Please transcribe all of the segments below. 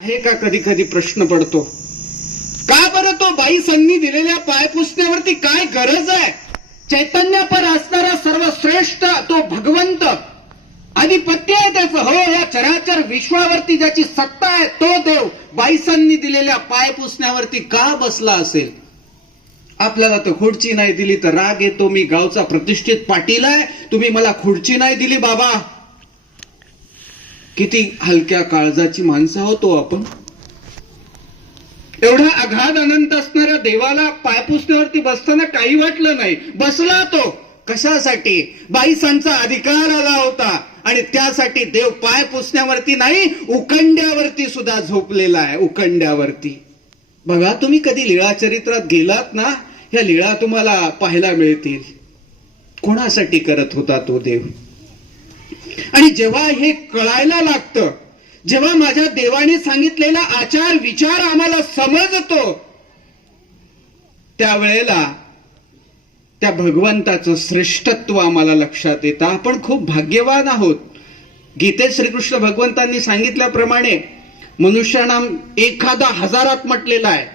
आहे का कधी कधी प्रश्न पडतो, का बरं तो बाईसांनी दिलेल्या पायपुसण्यावरती काय गरज आहे? चैतन्यपर असणारा सर्वश्रेष्ठ तो भगवंत आधिपत्य आहे त्याचं, हो, या चराचर विश्वावरती ज्याची सत्ता आहे तो देव बाईसांनी दिलेल्या पायपुसण्यावरती का बसला असेल? आपल्याला तर खुर्ची नाही दिली तर राग येतो, मी गावचा प्रतिष्ठित पाटील आहे, तुम्ही मला खुर्ची नाही दिली बाबा. किती हलक्या काळजाची माणसं होतो आपण. एवढा अगाध अनंत असणाऱ्या देवाला पायपुसण्यावरती बसताना काही वाटलं नाही. बसला तो कशासाठी? बाईसांचा अधिकार आला होता आणि त्यासाठी देव पाय पुसण्यावरती नाही, उकंड्यावरती सुद्धा झोपलेला आहे. उकंड्यावरती बघा, तुम्ही कधी लीळा चरित्रात गेलात ना, ह्या लीळा तुम्हाला पाहायला मिळतील. कोणासाठी करत होता तो देव? आणि जेव्हा हे कळायला लागतं, जेव्हा माझ्या देवाने सांगितलेला आचार विचार आम्हाला समजतो, त्यावेळेला त्या भगवंताचं श्रेष्ठत्व आम्हाला लक्षात येतं. आपण खूप भाग्यवान आहोत. गीतेत श्रीकृष्ण भगवंतांनी सांगितल्याप्रमाणे मनुष्यानाम एखादा हजारात म्हटलेला आहे.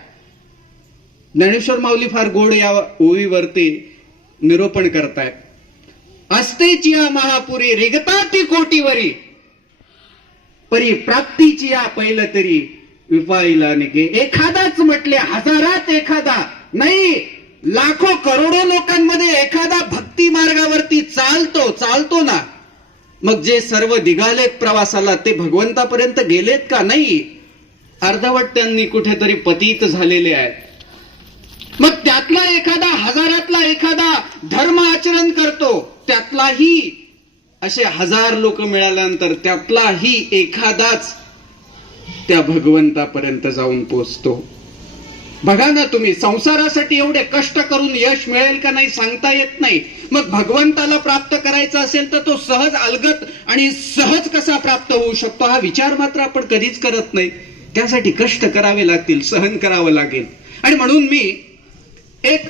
ज्ञानेश्वर माऊली फार गोड या ओळीवरती निरूपण करतायत. असतेची या महापुरी रिगता ती कोटीवरी, परी प्राप्तीची या पहिलं तरी विपाईला निघे. एखादाच म्हटले, हजारात एखादा नाही, लाखो करोडो लोकांमध्ये एखादा भक्ती मार्गावरती चालतो ना. मग जे सर्व निघालेत प्रवासाला ते भगवंतापर्यंत गेलेत का? नाही, अर्धवट त्यांनी कुठेतरी पतित झालेले आहेत. मग त्यातला एखादा, हजारातला एखादा धर्म आचरण करतो, त्यातलाही असे हजार लोक मिळाल्यानंतर त्यातलाही एखादाच त्या भगवंतापर्यंत जाऊन पोचतो. बघा ना तुम्ही, संसारासाठी एवढे कष्ट करून यश मिळेल का नाही सांगता येत नाही. मग भगवंताला प्राप्त करायचा असेल तर तो सहज अलगत आणि सहज कसा प्राप्त होऊ शकतो हा विचार मात्र आपण कधीच करत नाही. त्यासाठी कष्ट करावे लागतील, सहन करावं लागेल. आणि म्हणून मी एक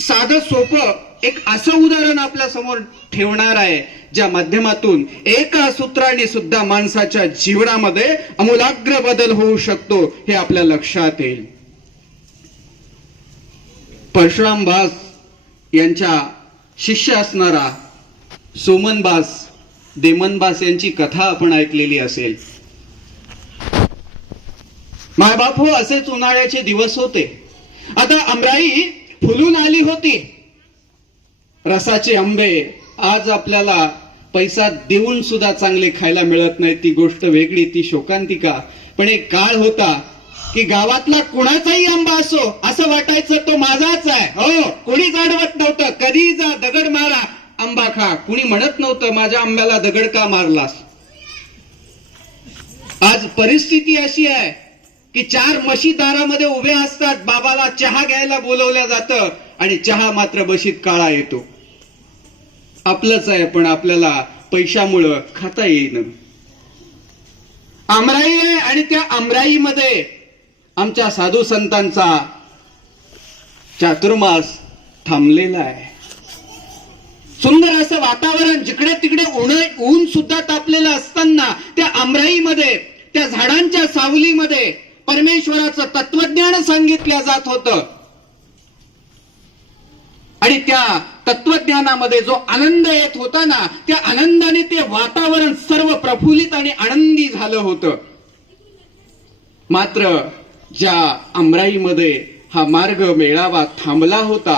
साधं सोपं एक असं उदाहरण आपल्या समोर ठेवणार आहे, ज्या माध्यमातून एका सूत्राने सुद्धा माणसाच्या जीवनामध्ये आमूलाग्र बदल होऊ शकतो हे आपल्या लक्षात येईल. परशुरामबास यांच्या शिष्य असणारा सोमनबास, देमनबास यांची कथा आपण ऐकलेली असेल. मायबाप हो, असेच उन्हाळ्याचे दिवस होते. आता आंब्याई फुलून आली होती. रसाचे आंबे आज आपल्याला पैसा देऊन सुद्धा चांगले खायला मिळत नाही, ती गोष्ट वेगळी, ती शोकांतिका. पण एक काळ होता की गावातला कुणाचाही आंबा असो असं वाटायचं तो माझाच आहे. हो, कोणीच अडवत नव्हतं. कधी जा, दगड मारा, आंबा खा. कुणी म्हणत नव्हतं माझ्या आंब्याला दगड का मारलास. आज परिस्थिती अशी आहे की 4 म्हशी दारामध्ये उभ्या असतात, बाबाला चहा घ्यायला बोलवल्या जातं आणि चहा मात्र बशीत काळा येतो. आपलंच आहे पण आपल्याला पैशामुळं खाता येईन. आमराई आहे आणि त्या आमराईमध्ये आमच्या साधू संतांचा चातुर्मास थांबलेला आहे. सुंदर असं वातावरण, जिकडे तिकडे ऊन सुद्धा तापलेलं असताना त्या आमराईमध्ये, त्या झाडांच्या सावलीमध्ये परमेश्वराचं तत्वज्ञान सांगितलं जात होतं. आणि त्या तत्वज्ञानामध्ये जो आनंद येत होता ना, त्या आनंदाने ते वातावरण सर्व प्रफुल्लित आणि आनंदी झालं होतं. मात्र ज्या आमराईमध्ये हा मार्ग मेळावा थांबला होता,